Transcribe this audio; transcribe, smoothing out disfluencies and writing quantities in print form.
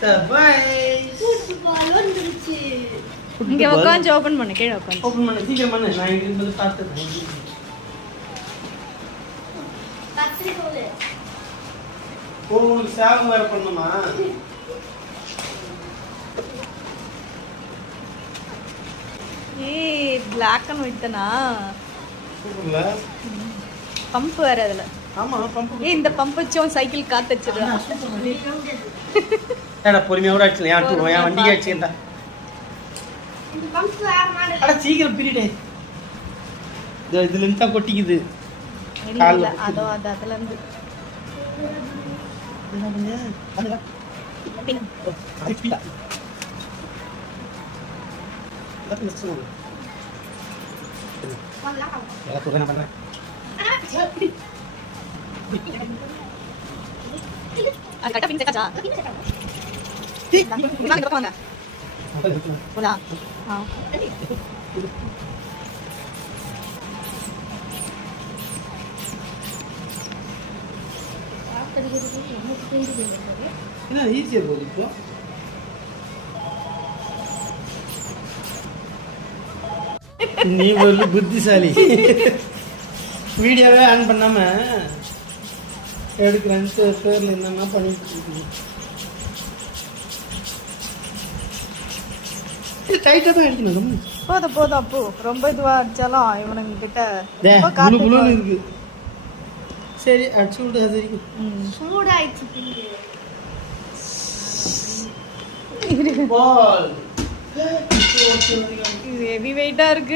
Surprise. Football வந்துருச்சு. இங்க உட்கார்ந்து ஓபன் பண்ணு, கீழ உட்கார்ந்து. ஓபன் பண்ணு, சீக்கிரம் பண்ணு. நான் இங்க இருந்து பார்த்தேன். கத்திரிக்கோல். ஓ, உங்களுக்கு சேவம் வேற பண்ணுமா? ஏய், black and white தானா? சூப்பர்ல. பம்ப் வேற அதுல. ஆமா, பம்ப். ஏய், இந்த பம்ப் வச்சோம் சைக்கிள் காத்து வச்சிரா. ஏடா பொறுமையா ஓட அடிச்சல. யார் டூர் ஏன் வண்டிக்கு அடிச்சேன்டா. இந்த பம்ப் வேற மாடல். அட சீக்கிரம் பிரிடே. இதுல இருந்து தான் கொட்டிக்குது. இல்ல, அதோ அதுல இருந்து. என்னங்க? அதுடா. அடிப்பிடா. அது மிஸ்ஸு. வரலாம். யாரா சொல்றேன் பண்ணேன். அது கரெக்ட்டா பின் செட்டாச்சா? இங்க வாங்க. போடா. ஆ. என்ன ஈஸியா போகுது இப்போ? நீ ஒரு புத்திசாலி. வீடியோவே ஆன் பண்ணாம எடுக்கிறேன்ட்டு பேர்ல என்னன்னா பண்ணிட்டு இருக்கீங்க. டைட்டா தான் அடிக்கணும். போதும் அப்போ ரொம்ப இதுவா அடிச்சாலும் இவனுங்க கிட்ட ரொம்ப புளு காத்து புளுன்னு இருக்கு. சரி அடிச்சு விடு. அது வரைக்கும் சூடாயிடுச்சு பின்னு. பால் ஹெவி வெயிட்டா இருக்கு.